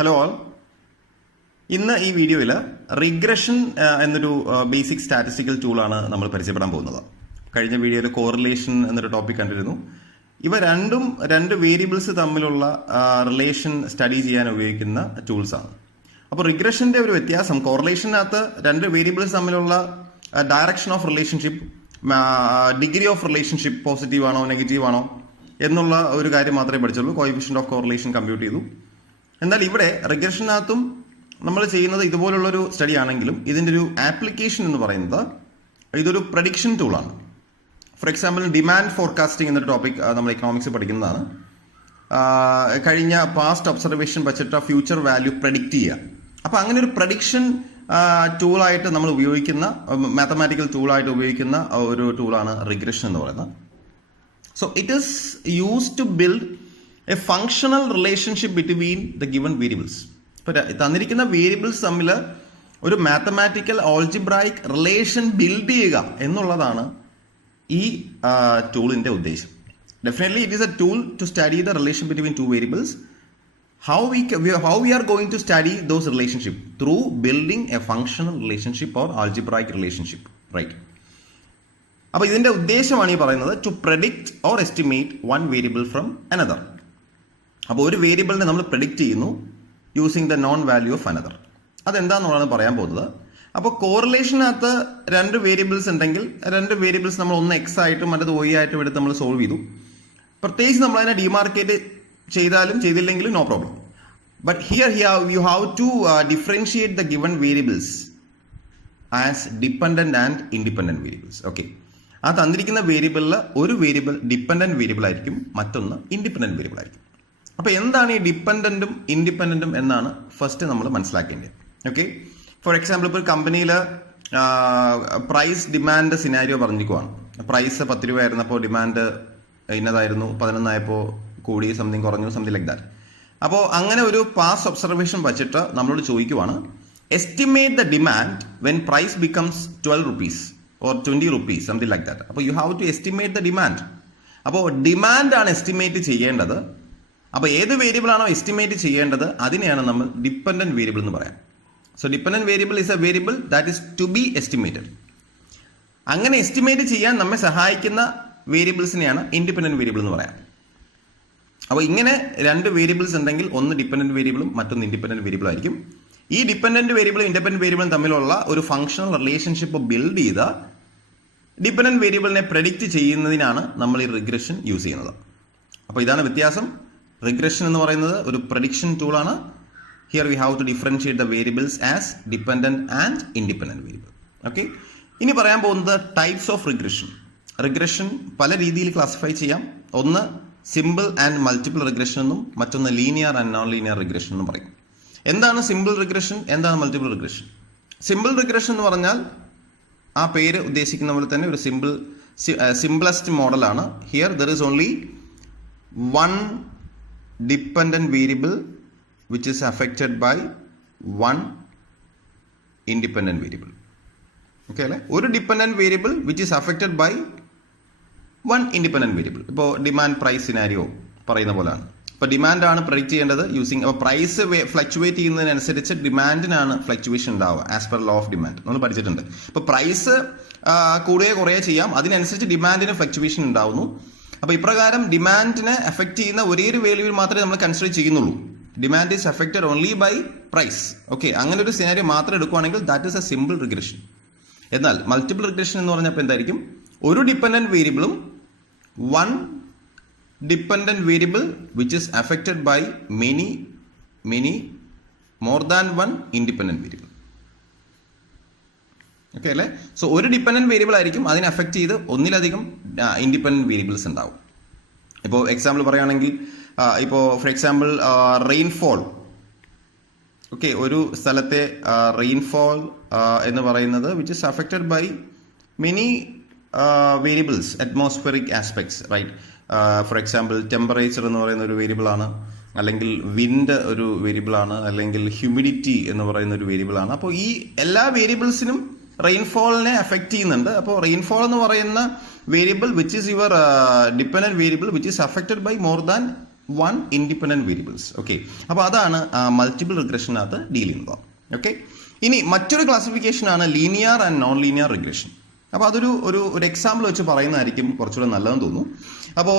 Hello all. ഇന്ന് ഈ വീഡിയോയിൽ റിഗ്രഷൻ എന്നൊരു ബേസിക് സ്റ്റാറ്റിസ്റ്റിക്കൽ ടൂളാണ് നമ്മൾ പരിചയപ്പെടാൻ പോകുന്നത്. കഴിഞ്ഞ വീഡിയോയിൽ കോറിലേഷൻ എന്നൊരു ടോപ്പിക് കണ്ടിരുന്നു. ഇവ രണ്ട് വേരിയബിൾസ് തമ്മിലുള്ള റിലേഷൻ സ്റ്റഡി ചെയ്യാൻ ഉപയോഗിക്കുന്ന ടൂൾസാണ്. അപ്പോൾ റിഗ്രഷന്റെ ഒരു വ്യത്യാസം, കോറിലേഷനകത്ത് രണ്ട് വേരിയബിൾസ് തമ്മിലുള്ള direction of relationship, degree of relationship positive ആണോ നെഗറ്റീവ് ആണോ എന്നുള്ള ഒരു കാര്യം മാത്രമേ പഠിച്ചുള്ളൂ. കോഎഫിഷ്യന്റ് ഓഫ് കോറിലേഷൻ കമ്പ്യൂട്ട് ചെയ്തു. എന്നാൽ ഇവിടെ റിഗ്രഷനകത്തും നമ്മൾ ചെയ്യുന്നത് ഇതുപോലുള്ളൊരു സ്റ്റഡി ആണെങ്കിലും ഇതിൻ്റെ ഒരു ആപ്ലിക്കേഷൻ എന്ന് പറയുന്നത് ഇതൊരു പ്രഡിക്ഷൻ ടൂളാണ്. ഫോർ എക്സാമ്പിൾ, ഡിമാൻഡ് ഫോർകാസ്റ്റിംഗ് എന്നൊരു ടോപ്പിക് നമ്മൾ എക്കണോമിക്സ് പഠിക്കുന്നതാണ്. കഴിഞ്ഞ പാസ്റ്റ് ഒബ്സർവേഷൻ വെച്ചിട്ട് ഫ്യൂച്ചർ വാല്യൂ പ്രഡിക്റ്റ് ചെയ്യുക. അപ്പോൾ അങ്ങനെ ഒരു പ്രഡിക്ഷൻ ടൂളായിട്ട് നമ്മൾ ഉപയോഗിക്കുന്ന, മാത്തമാറ്റിക്കൽ ടൂളായിട്ട് ഉപയോഗിക്കുന്ന ഒരു ടൂളാണ് റിഗ്രഷൻ എന്ന് പറയുന്നത്. So it is used to build a functional relationship between the given variables. ഇപ്പോൾ തന്നിരിക്കുന്ന വേരിയബിൾസ് തമ്മിൽ ഒരു മാത്തമാറ്റിക്കൽ ഓൾജിബ്രായിക് റിലേഷൻ ബിൽഡ് ചെയ്യുക എന്നുള്ളതാണ് ഈ ടൂളിന്റെ ഉദ്ദേശം. Definitely it is a tool to study the relation between two variables. How we are going to study those relationship through building a functional relationship or algebraic relationship, right? അപ്പോൾ ഇതിന്റെ ഉദ്ദേശമാണ് ഈ പറയുന്നത്, to predict or estimate one variable from another. അപ്പോൾ ഒരു വേരിയബിളിനെ നമ്മൾ predict ചെയ്യുന്നു using the known value of another. അതെന്താണെന്നുള്ളതാണ് പറയാൻ പോകുന്നത്. അപ്പോൾ കോറിലേഷനകത്ത് രണ്ട് വേരിയബിൾസ് ഉണ്ടെങ്കിൽ രണ്ട് വേരിയബിൾസ് നമ്മൾ ഒന്ന് എക്സ് ആയിട്ടും മറ്റത് വൈ ആയിട്ടും എടുത്ത് നമ്മൾ സോൾവ് ചെയ്തു. പ്രത്യേകിച്ച് നമ്മൾ അതിനെ ഡിമാർക്കേറ്റ് ചെയ്താലും ചെയ്തില്ലെങ്കിലും no problem. But here you have to differentiate the given variables as dependent and independent variables. Okay, ആ തന്നിരിക്കുന്ന വേരിയബിളിൽ ഒരു വേരിയബിൾ ഡിപ്പെൻഡന്റ് വേരിയബിൾ ആയിരിക്കും, മറ്റൊന്ന് ഇൻഡിപെൻഡന്റ് വേരിയബിൾ ആയിരിക്കും. അപ്പോൾ എന്താണ് ഈ ഡിപ്പെൻഡന്റും ഇൻഡിപെൻഡന്റും എന്നാണ് ഫസ്റ്റ് നമ്മൾ മനസ്സിലാക്കേണ്ടത്. ഓക്കെ, ഫോർ എക്സാമ്പിൾ, ഇപ്പോൾ ഒരു കമ്പനിയിൽ പ്രൈസ് ഡിമാൻഡ് സിനാരിയോ പറഞ്ഞിരിക്കുവാണ്. പ്രൈസ് 10 രൂപ ആയിരുന്നപ്പോൾ ഡിമാൻഡ് ഇന്നതായിരുന്നു, 11 ആയപ്പോൾ കൂടി, സംതിങ് കുറഞ്ഞു, സംതിങ് ലൈക്ക് ദാറ്റ്. അപ്പോൾ അങ്ങനെ ഒരു പാസ്റ്റ് ഒബ്സർവേഷൻ വെച്ചിട്ട് നമ്മളോട് ചോദിക്കുവാണ്, estimate the demand when price becomes 12 rupees or 20 rupees, something like that. അപ്പോൾ you have to estimate the demand. അപ്പോൾ ഡിമാൻഡ് ആണ് എസ്റ്റിമേറ്റ് ചെയ്യേണ്ടത്. അപ്പോൾ ഏത് വേരിയബിൾ ആണോ എസ്റ്റിമേറ്റ് ചെയ്യേണ്ടത് അതിനെയാണ് നമ്മൾ ഡിപ്പെൻഡന്റ് വേരിയബിൾ എന്ന് പറയാം. So dependent variable is a variable that is to be estimated. അങ്ങനെ എസ്റ്റിമേറ്റ് ചെയ്യാൻ നമ്മെ സഹായിക്കുന്ന വേരിയബിൾസിനെയാണ് ഇൻഡിപെൻഡന്റ് വേരിയബിൾ എന്ന് പറയാം. അപ്പോൾ ഇങ്ങനെ രണ്ട് വേരിയബിൾസ് ഉണ്ടെങ്കിൽ ഒന്ന് ഡിപ്പെൻഡന്റ് വേരിയബിളും മറ്റൊന്ന് ഇൻഡിപെൻഡന്റ് വേരിയബിളും ആയിരിക്കും. ഈ ഡിപ്പെൻഡന്റ് വേരിയബിളും ഇൻഡിപെൻഡന്റ് വേരിയബിളും തമ്മിലുള്ള ഒരു ഫങ്ഷണൽ റിലേഷൻഷിപ്പ് ബിൽഡ് ചെയ്ത ഡിപ്പെൻഡന്റ് വേരിയബിളിനെ പ്രെഡിക്റ്റ് ചെയ്യുന്നതിനാണ് നമ്മൾ ഈ റിഗ്രഷൻ യൂസ് ചെയ്യുന്നത്. അപ്പോൾ ഇതാണ് വ്യത്യാസം. റിഗ്രഷൻ എന്ന് പറയുന്നത് ഒരു പ്രഡിക്ഷൻ ടൂളാണ്. Here we have to differentiate the variables as dependent and independent variable. Okay, ഇനി പറയാൻ പോകുന്നത് ടൈപ്സ് ഓഫ് റിഗ്രഷൻ. റിഗ്രഷൻ പല രീതിയിൽ ക്ലാസിഫൈ ചെയ്യാം. ഒന്ന് സിമ്പിൾ ആൻഡ് മൾട്ടിപ്പിൾ റിഗ്രഷൻ എന്നും മറ്റൊന്ന് linear and non linear regression എന്നും പറയും. എന്താണ് സിമ്പിൾ റിഗ്രഷൻ, എന്താണ് മൾട്ടിപ്പിൾ റിഗ്രഷൻ? സിമ്പിൾ റിഗ്രഷൻ എന്ന് പറഞ്ഞാൽ ആ പേര് ഉദ്ദേശിക്കുന്ന പോലെ തന്നെ ഒരു സിംപ്ലസ്റ്റ് മോഡലാണ്. Here there is only one dependent variable which is affected by one independent variable. Okay അല്ലേ? ഒരു dependent variable which is affected by one independent variable. ഇപ്പോൾ ഡിമാൻഡ് പ്രൈസ് സിനാരിയോ പറയുന്ന പോലെയാണ്. ഇപ്പോൾ ഡിമാൻഡ് ആണ് പ്രഡിക്റ്റ് ചെയ്യേണ്ടത് യൂസിങ്, അപ്പോൾ പ്രൈസ് ഫ്ലക്ച്വേറ്റ് ചെയ്യുന്നതിനനുസരിച്ച് ഡിമാൻഡിനാണ് ഫ്ലക്ച്വേഷൻ ഉണ്ടാവുക as per law of demand നമ്മൾ പഠിച്ചിട്ടുണ്ട്. ഇപ്പോൾ പ്രൈസ് കൂടുകയോ കുറയോ ചെയ്യാം, അതിനനുസരിച്ച് ഡിമാൻഡിന് ഫ്ലക്ച്വേഷൻ ഉണ്ടാവുന്നു. അപ്പോൾ ഇപ്രകാരം ഡിമാൻഡിനെ എഫക്ട് ചെയ്യുന്ന ഒരേ ഒരു വാല്യൂവിൽ മാത്രമേ നമ്മൾ കൺസിഡർ ചെയ്യുന്നുള്ളൂ. Demand is affected only by price. Okay, അങ്ങനെ ഒരു സിനാരിയോ മാത്രം എടുക്കുകയാണെങ്കിൽ that is a simple regression. എന്നാൽ മൾട്ടിപ്പിൾ റിഗ്രഷൻ എന്ന് പറഞ്ഞപ്പോൾ എന്തായിരിക്കും? ഒരു ഡിപ്പെൻഡന്റ് വേരിയബിളും one dependent variable which is affected by many more than one independent variable. Okay അല്ലേ? സോ ഒരു ഡിപ്പെൻഡന്റ് വേരിയബിൾ ആയിരിക്കും, അതിനെ അഫക്റ്റ് ചെയ്ത് ഒന്നിലധികം ഇൻഡിപെൻഡന്റ് വേരിയബിൾസ് ഉണ്ടാവും. ഇപ്പോൾ എക്സാമ്പിൾ പറയുകയാണെങ്കിൽ, ഇപ്പോൾ ഫോർ എക്സാമ്പിൾ റെയിൻഫോൾ. ഓക്കെ, ഒരു സ്ഥലത്തെ റെയിൻഫോൾ എന്ന് പറയുന്നത് which is affected by many variables, atmospheric aspects, right? For example temperature എന്ന് പറയുന്ന ഒരു വേരിയബിൾ ആണ്, അല്ലെങ്കിൽ വിൻഡ് ഒരു വേരിയബിൾ ആണ്, അല്ലെങ്കിൽ ഹ്യൂമിഡിറ്റി എന്ന് പറയുന്ന ഒരു വേരിയബിൾ ആണ്. അപ്പോൾ ഈ എല്ലാ വേരിയബിൾസിനും റെയിൻഫോളിനെ അഫക്റ്റ് ചെയ്യുന്നുണ്ട്. അപ്പോൾ റെയിൻഫോൾ എന്ന് പറയുന്ന variable which is your dependent variable which is affected by more than 1 independent variables. Okay, അപ്പോൾ അതാണ് മൾട്ടിപ്പിൾ റിഗ്രഷനകത്ത് ഡീൽ ചെയ്യുന്നത്. ഓക്കെ, ഇനി മറ്റൊരു ക്ലാസിഫിക്കേഷൻ ആണ് linear and non linear regression. അപ്പോൾ അതൊരു ഒരു എക്സാമ്പിൾ വെച്ച് പറയുന്നതായിരിക്കും കുറച്ചുകൂടെ നല്ലതെന്ന് തോന്നുന്നു. അപ്പോൾ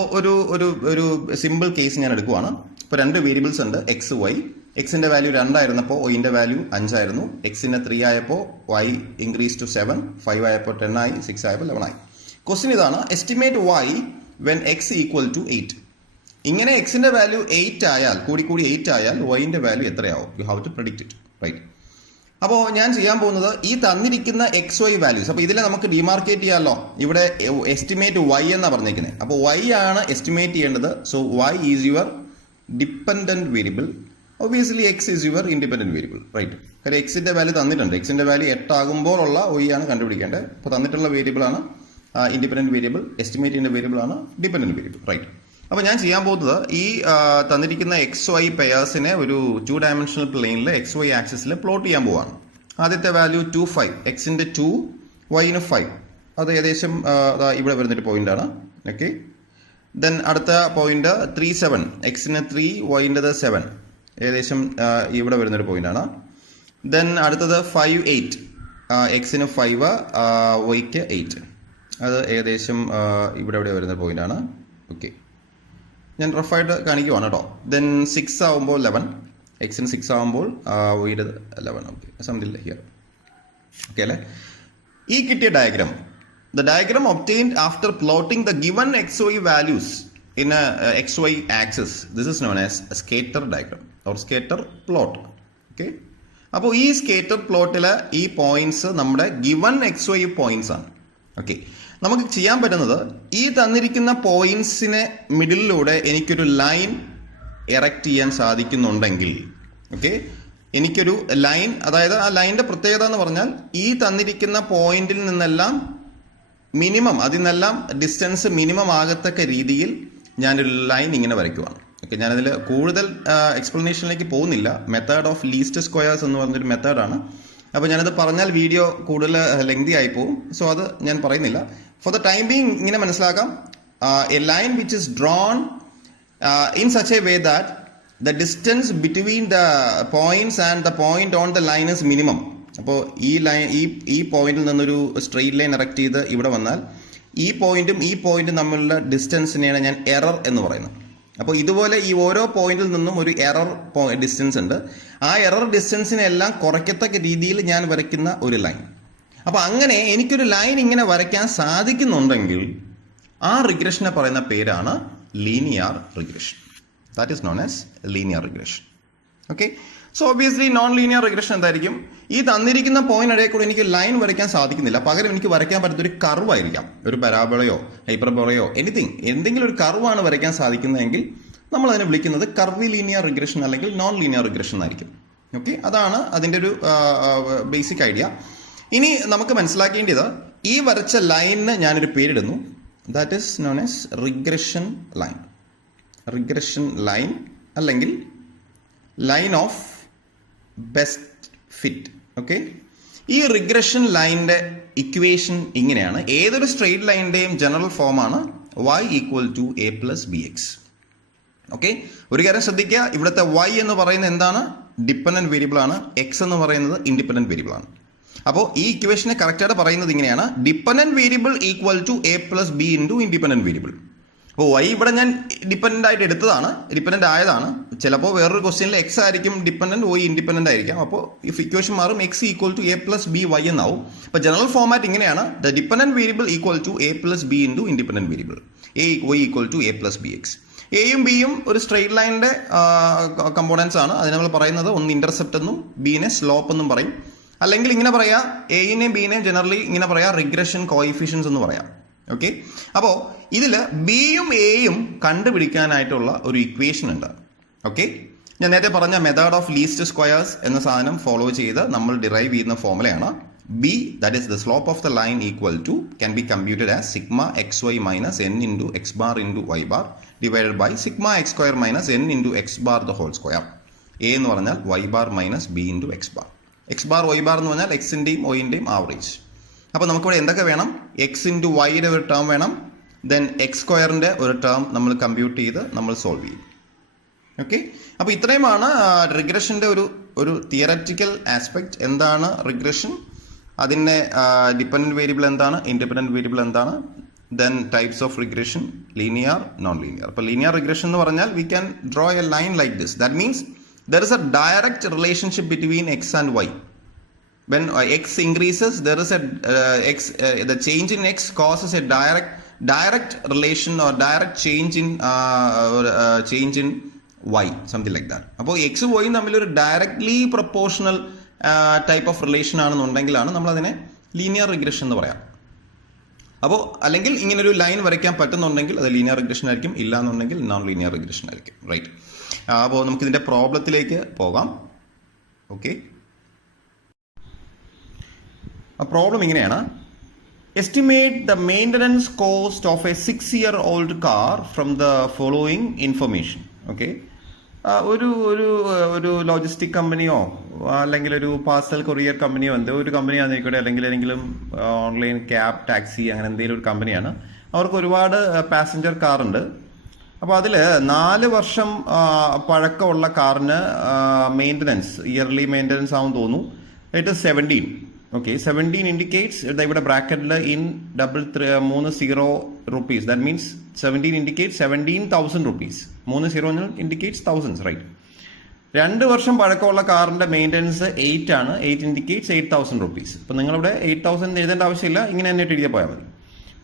ഒരു സിമ്പിൾ കേസ് ഞാൻ എടുക്കുവാണ്. ഇപ്പോൾ 2 വേരിയബിൾസ് ഉണ്ട്, എക്സ് വൈ. എക്സിന്റെ വാല്യൂ 2 ആയിരുന്നപ്പോൾ വൈൻ്റെ വാല്യൂ 5 ആയിരുന്നു. എക്സിന് 3 ആയപ്പോൾ വൈ ഇൻക്രീസ് ടു 7, 5 ആയപ്പോൾ 10 ആയി, 6 ആയപ്പോൾ 11 ആയി. ക്വസ്റ്റ്യൻ ഇതാണ്, estimate y when x equal to 8. ഇങ്ങനെ എക്സിന്റെ വാല്യൂ 8 ആയാൽ, കൂടി 8 ആയാൽ വൈൻ്റെ വാല്യൂ എത്രയാവും? You have to predict it, right? അപ്പോൾ ഞാൻ ചെയ്യാൻ പോകുന്നത് ഈ തന്നിരിക്കുന്ന എക്സ് വൈ വാല്യൂസ്, അപ്പോൾ ഇതിലെ നമുക്ക് ഡിമാർക്കേറ്റ് ചെയ്യാമല്ലോ. ഇവിടെ എസ്റ്റിമേറ്റ് വൈ എന്നാണ് പറഞ്ഞിരിക്കുന്നത്. അപ്പോൾ വൈ ആണ് എസ്റ്റിമേറ്റ് ചെയ്യേണ്ടത്. So y is your dependent variable. Obviously x is your independent variable, right? കാര്യം എക്സിന്റെ വാല്യൂ തന്നിട്ടുണ്ട്. എക്സിന്റെ വാല്യൂ 8 ആകുമ്പോൾ ഉള്ള വൈ ആണ് കണ്ടുപിടിക്കേണ്ടത്. അപ്പോൾ തന്നിട്ടുള്ള വേരിയബിൾ ആണ് ഇൻഡിപെൻഡന്റ് വേരിയബിൾ, എസ്റ്റിമേറ്റ് ചെയ്യുന്ന വേരിയബിൾ ആണ് ഡിപ്പെൻഡന്റ് വേരിയബിൾ, റൈറ്റ്? അപ്പോൾ ഞാൻ ചെയ്യാൻ പോകുന്നത് ഈ തന്നിരിക്കുന്ന എക്സ് വൈ പെയേഴ്സിനെ ഒരു 2 ഡയമെൻഷണൽ പ്ലെയിനിൽ എക്സ് വൈ ആക്സിസിൽ പ്ലോട്ട് ചെയ്യാൻ പോവാണ്. ആദ്യത്തെ വാല്യൂ 2, 5. എക്സിന്റെ 2, വൈന് 5. അത് ഏകദേശം ഇവിടെ വരുന്നൊരു പോയിന്റ് ആണ്. ഓക്കെ, ദെൻ അടുത്ത പോയിന്റ് 3, 7. എക്സിന് 3, വൈൻ്റെത് 7. ഏകദേശം ഇവിടെ വരുന്നൊരു പോയിന്റ് ആണ്. ദെൻ അടുത്തത് 5, 8. എക്സിന് 5, വൈക്ക് 8. അത് ഏകദേശം ഇവിടെ വരുന്ന പോയിന്റ് ആണ്. ഓക്കെ, ഞാൻ റഫായിട്ട് കാണിക്കുവാണ് കേട്ടോ. ദെൻ 6 ആവുമ്പോൾ 11. എക്സിന് 6 ആവുമ്പോൾ വൈയുടെ 11. Okay, something here. ഓക്കെ അല്ലേ? ഈ കിട്ടിയ diagram, the diagram obtained after plotting the given x y values in x y axis, this is known as scatter diagram or scatter plot. Okay, അപ്പോൾ ഈ സ്കേറ്റർ പ്ലോട്ടിലെ ഈ പോയിന്റ്സ് നമ്മുടെ given x y points ആണ്. Okay, നമുക്ക് ചെയ്യാൻ പറ്റുന്നത് ഈ തന്നിരിക്കുന്ന പോയിന്റ്സിനെ മിഡിലിലൂടെ എനിക്കൊരു ലൈൻ എറക്റ്റ് ചെയ്യാൻ സാധിക്കുന്നുണ്ടെങ്കിൽ, ഓക്കെ, എനിക്കൊരു ലൈൻ, അതായത് ആ ലൈനിന്റെ പ്രത്യേകത എന്ന് പറഞ്ഞാൽ ഈ തന്നിരിക്കുന്ന പോയിന്റിൽ നിന്നെല്ലാം മിനിമം, അതിൽ നിന്നെല്ലാം ഡിസ്റ്റൻസ് മിനിമം ആകത്തക്ക രീതിയിൽ ഞാനൊരു ലൈൻ ഇങ്ങനെ വരയ്ക്കുവാണ്. ഓക്കെ, ഞാനതിൽ കൂടുതൽ എക്സ്പ്ലനേഷനിലേക്ക് പോകുന്നില്ല. മെത്തേഡ് ഓഫ് ലീസ്റ്റ് സ്ക്വയേഴ്സ് എന്ന് പറഞ്ഞൊരു മെത്തേഡാണ്. അപ്പോൾ ഞാനത് പറഞ്ഞാൽ വീഡിയോ കൂടുതൽ ലെങ്തി ആയി പോകും. സോ അത് ഞാൻ പറയുന്നില്ല. ഫോർ ദ ടൈം ബീങ് ഇങ്ങനെ മനസ്സിലാക്കാം, A line which is drone in such a way that the distance between the points and the point on the line is minimum. അപ്പോൾ ഈ ലൈൻ ഈ പോയിന്റിൽ നിന്നൊരു സ്ട്രെയിറ്റ് ലൈൻ എറക്റ്റ് ചെയ്ത് ഇവിടെ വന്നാൽ ഈ പോയിന്റും തമ്മിലുള്ള ഡിസ്റ്റൻസിനെയാണ് ഞാൻ എറർ എന്ന് പറയുന്നത്. അപ്പോൾ ഇതുപോലെ ഈ ഓരോ പോയിന്റിൽ നിന്നും ഒരു എറർ ഡിസ്റ്റൻസ് ഉണ്ട്. ആ എറർ ഡിസ്റ്റൻസിനെ എല്ലാം കുറയ്ക്കത്തക്ക രീതിയിൽ ഞാൻ വരയ്ക്കുന്ന ഒരു ലൈൻ. അപ്പോൾ അങ്ങനെ എനിക്കൊരു ലൈൻ ഇങ്ങനെ വരയ്ക്കാൻ സാധിക്കുന്നുണ്ടെങ്കിൽ ആ റിഗ്രഷനെ പറയുന്ന പേരാണ് linear regression. That is known as linear regression. Okay, so obviously non-linear regression എന്തായിരിക്കും? ഈ തന്നിരിക്കുന്ന പോയിന്റ് ഇടയിൽ കൂടെ എനിക്ക് ലൈൻ വരയ്ക്കാൻ സാധിക്കുന്നില്ല. പകരം എനിക്ക് വരയ്ക്കാൻ പറ്റുന്ന ഒരു കർവ് ആയിരിക്കാം, ഒരു പരാബോളയോ ഹൈപ്പർബോളയോ എന്തെങ്കിലും ഒരു കർവാണ് വരയ്ക്കാൻ സാധിക്കുന്നതെങ്കിൽ നമ്മൾ അതിനെ വിളിക്കുന്നത് കർവി ലീനിയർ റിഗ്രഷൻ അല്ലെങ്കിൽ നോൺ ലീനിയർ റിഗ്രഷൻ ആയിരിക്കും. ഓക്കെ, അതാണ് അതിൻ്റെ ഒരു ബേസിക് ഐഡിയ. ഇനി നമുക്ക് മനസ്സിലാക്കേണ്ടത്, ഈ വരച്ച ലൈനിന് ഞാനൊരു പേരിടുന്നു. That is known as regression line. Regression line അല്ലെങ്കിൽ line of best fit. ഓക്കെ, ഈ റിഗ്രഷൻ ലൈനിന്റെ ഇക്വേഷൻ ഇങ്ങനെയാണ്. ഏതൊരു സ്ട്രെയിറ്റ് ലൈനിന്റെയും ജനറൽ ഫോമാണ് y equal to a plus b x. Okay, ഒരു കാര്യം ശ്രദ്ധിക്കുക, ഇവിടുത്തെ y എന്ന് പറയുന്നത് എന്താണ്? ഡിപ്പെൻഡന്റ് വേരിയബിൾ ആണ്. x എന്ന് പറയുന്നത് ഇൻഡിപെൻഡന്റ് വേരിയബിൾ ആണ്. അപ്പോൾ ഈ ഇക്വേഷനെ കറക്റ്റായിട്ട് പറയുന്നത് ഇങ്ങനെയാണ്, dependent variable equal to a plus b into independent variable. അപ്പോൾ വൈ ഇവിടെ ഞാൻ ഡിപ്പെൻഡന്റ് ആയിട്ട് എടുത്തതാണ്, ഡിപ്പെൻഡന്റ് ആയതാണ്. ചിലപ്പോൾ വേറൊരു ക്വസ്റ്റ്യനിൽ എക്സ് ആയിരിക്കും ഡിപ്പെൻഡന്റ്, വൈ ഇൻഡിപെൻഡന്റ് ആയിരിക്കാം. അപ്പോൾ ഇഫ് ഇക്വേഷൻ മാറും, x equal to a plus b y എന്നാവും. അപ്പോൾ ജനറൽ ഫോമാറ്റ് ഇങ്ങനെയാണ്, the dependent variable equal to a plus b into independent variable, y equal to a plus b x. എയും ബിയും ഒരു straight ലൈനിന്റെ കമ്പോണൻസ് ആണ്. അതിന് നമ്മൾ പറയുന്നത് ഒന്ന് ഇന്റർസെപ്റ്റ് എന്നും ബിനെ സ്ലോപ്പ് എന്നും പറയും. അല്ലെങ്കിൽ ഇങ്ങനെ പറയാം, എയിനെയും ബിനെയും ജനറലി ഇങ്ങനെ പറയാം റിഗ്രഷൻ കോയിഫിഷ്യൻസ് എന്ന് പറയാം. ഓക്കെ, അപ്പോൾ ഇതിൽ ബിയും എയും കണ്ടുപിടിക്കാനായിട്ടുള്ള ഒരു ഇക്വേഷൻ ഉണ്ട്. ഓക്കെ, ഞാൻ നേരത്തെ പറഞ്ഞ മെത്തേഡ് ഓഫ് ലീസ്റ്റ് സ്ക്വയേഴ്സ് എന്ന സാധനം ഫോളോ ചെയ്ത് നമ്മൾ ഡിറൈവ് ചെയ്യുന്ന ഫോർമുലയാണ് b, that is the slope of the line equal to can be computed as sigma x y minus n into x bar into y bar divided by sigma x square minus n into x bar the whole square. A എന്ന് പറഞ്ഞാൽ y bar minus b into x bar. X bar y bar എന്ന് പറഞ്ഞാൽ എക്സിൻ്റെയും വൈൻ്റെയും average. അപ്പോൾ നമുക്കിവിടെ എന്തൊക്കെ വേണം? X into വൈയുടെ ഒരു ടേം വേണം, ദെൻ എക്സ് സ്ക്വയറിൻ്റെ ഒരു ടേം നമ്മൾ കമ്പ്യൂട്ട് ചെയ്ത് നമ്മൾ സോൾവ് ചെയ്യും. ഓക്കെ, അപ്പോൾ ഇത്രയുമാണ് റിഗ്രഷൻ്റെ ഒരു തിയററ്റിക്കൽ ആസ്പെക്ട്. എന്താണ് റിഗ്രഷൻ, അതിൻ്റെ ഡിപ്പെൻഡൻറ്റ് വേരിയബിൾ എന്താണ്, ഇൻഡിപെൻഡൻറ്റ് വേരിയബിൾ എന്താണ്, then types of regression, linear, non linear. അപ്പോൾ ലീനിയർ റിഗ്രഷൻ എന്ന് പറഞ്ഞാൽ we can draw a line like this. That means there is a direct relationship between x and y. When x increases, there is the change in x causes a direct relation or direct change in y, something like that. അപ്പോൾ എക്സും വൈയും തമ്മിൽ ഒരു directly proportional type of relation ആണെന്നുണ്ടെങ്കിലാണ് നമ്മൾ അതിനെ linear regression എന്ന് പറയാം. അപ്പോൾ അല്ലെങ്കിൽ ഇങ്ങനൊരു ലൈൻ വരയ്ക്കാൻ പറ്റുന്നുണ്ടെങ്കിൽ അത് ലീനിയർ റിഗ്രഷൻ ആയിരിക്കും, ഇല്ല എന്നുണ്ടെങ്കിൽ നോൺ ലീനിയർ റിഗ്രഷൻ ആയിരിക്കും. റൈറ്റ്. അപ്പോൾ നമുക്കിതിൻ്റെ പ്രോബ്ലത്തിലേക്ക് പോകാം. ഓക്കെ, ആ പ്രോബ്ലം ഇങ്ങനെയാണ്. Estimate the maintenance cost of A 6-year-old car from the following information. Okay, ഒരു ലോജിസ്റ്റിക് കമ്പനിയോ അല്ലെങ്കിൽ ഒരു പാർസൽ കൊറിയർ കമ്പനിയോ എന്തോ ഒരു കമ്പനി ആണെന്നിരിക്കട്ടെ, അല്ലെങ്കിൽ ഏതെങ്കിലും ഓൺലൈൻ ക്യാബ്, ടാക്സി, അങ്ങനെ എന്തെങ്കിലും ഒരു കമ്പനിയാണ്. അവർക്ക് ഒരുപാട് പാസഞ്ചർ കാറുണ്ട്. അപ്പോൾ അതിൽ 4 വർഷം പഴക്കമുള്ള കാറിന് മെയിൻ്റനൻസ്, ഇയർലി മെയിൻ്റനൻസ് ആവും തോന്നുന്നു. It is 17. Okay, 17 indicates ഇവിടെ ബ്രാക്കറ്റിൽ in 330 rupees. That means 17 indicates 17,000 rupees. 30 indicates thousands, right? 2 വർഷം പഴക്കമുള്ള കാറിന്റെ മെയിൻ്റനൻസ് 8 ആണ്. 8 indicates 8,000 rupees. അപ്പോൾ നിങ്ങളിവിടെ 8,000 എഴുതേണ്ട ആവശ്യമില്ല, ഇങ്ങനെ തന്നെ എഴുതിയാൽ പോയാൽ മതി.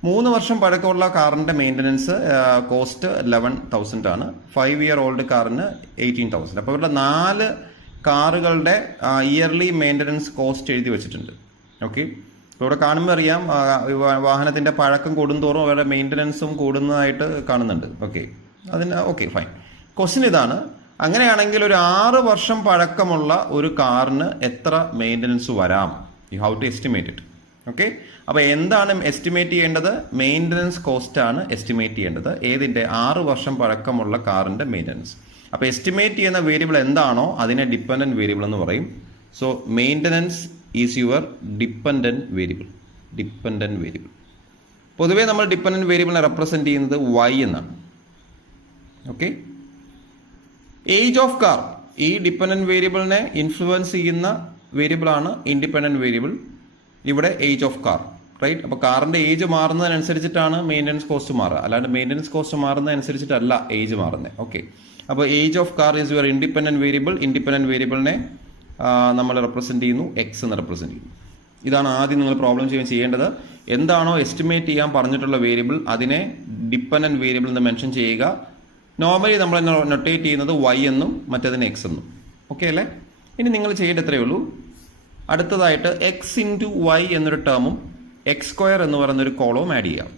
3 വർഷം പഴക്കമുള്ള കാറിന്റെ മെയിൻ്റനൻസ് കോസ്റ്റ് 11,000 ആണ്. 5-year-old കാറിന് 18,000. അപ്പോൾ ഇവരുടെ 4 കാറുകളുടെ ഇയർലി മെയിൻ്റനൻസ് കോസ്റ്റ് എഴുതി വെച്ചിട്ടുണ്ട്. ഓക്കെ, ഇവിടെ കാണുമ്പോൾ അറിയാം വാഹനത്തിൻ്റെ പഴക്കം കൂടുന്തോറും അവരുടെ മെയിൻ്റനൻസും കൂടുന്നതായിട്ട് കാണുന്നുണ്ട്. Okay fine. ക്വസ്റ്റ്യൻ ഇതാണ്, അങ്ങനെയാണെങ്കിൽ ഒരു 6 വർഷം പഴക്കമുള്ള ഒരു കാറിന് എത്ര മെയിൻ്റനൻസ് വരാം? You have to estimate it. Okay, അപ്പോൾ എന്താണ് എസ്റ്റിമേറ്റ് ചെയ്യേണ്ടത്? മെയിൻ്റനൻസ് കോസ്റ്റ് ആണ് എസ്റ്റിമേറ്റ് ചെയ്യേണ്ടത്. ഏതിൻ്റെ? 6 വർഷം പഴക്കമുള്ള കാറിൻ്റെ മെയിൻ്റനൻസ്. അപ്പോൾ എസ്റ്റിമേറ്റ് ചെയ്യുന്ന വേരിയബിൾ എന്താണോ അതിനെ ഡിപ്പെൻഡൻറ്റ് വേരിയബിൾ എന്ന് പറയും. So maintenance is your dependent variable. പൊതുവേ നമ്മൾ ഡിപ്പെൻഡൻറ്റ് വേരിയബിളിനെ റെപ്രസെൻറ്റ് ചെയ്യുന്നത് y എന്നാണ്. ഓക്കെ, ഏജ് ഓഫ് കാർ ഈ ഡിപ്പെൻഡൻറ്റ് വേരിയബിളിനെ ഇൻഫ്ലുവൻസ് ചെയ്യുന്ന വേരിയബിളാണ് ഇൻഡിപെൻഡൻറ്റ് വേരിയബിൾ. ഇവിടെ ഏജ് ഓഫ് കാർ, റൈറ്റ്. അപ്പോൾ കാറിൻ്റെ ഏജ് മാറുന്നതിനനുസരിച്ചിട്ടാണ് മെയിൻ്റനൻസ് കോസ്റ്റ് മാറുക, അല്ലാണ്ട് മെയിൻ്റനൻസ് കോസ്റ്റ് മാറുന്നതനുസരിച്ചിട്ടല്ല ഏജ് മാറുന്നത്. ഓക്കെ, അപ്പോൾ age of car is your independent variable. Independent വേരിയബിളിനെ നമ്മൾ റെപ്രസെൻറ്റ് ചെയ്യുന്നു, എക്സ് എന്ന് റെപ്രസെൻറ്റ് ചെയ്യുന്നു. ഇതാണ് ആദ്യം നിങ്ങൾ പ്രോബ്ലം ചെയ്യേണ്ടത്. എന്താണോ എസ്റ്റിമേറ്റ് ചെയ്യാൻ പറഞ്ഞിട്ടുള്ള വേരിയബിൾ അതിനെ ഡിപ്പെൻഡൻറ്റ് വേരിയബിൾ എന്ന് മെൻഷൻ ചെയ്യുക. നോർമലി നമ്മൾ നൊട്ടേറ്റ് ചെയ്യുന്നത് y എന്നും മറ്റേതിന് x എന്നും. ഓക്കെ അല്ലേ? ഇനി നിങ്ങൾ ചെയ്യേണ്ട എത്രയേ ഉള്ളൂ, അടുത്തതായിട്ട് എക്സ് ഇൻറ്റു വൈ എന്നൊരു ടേമും x² എന്ന് പറയുന്നൊരു കോളവും ആഡ് ചെയ്യാം.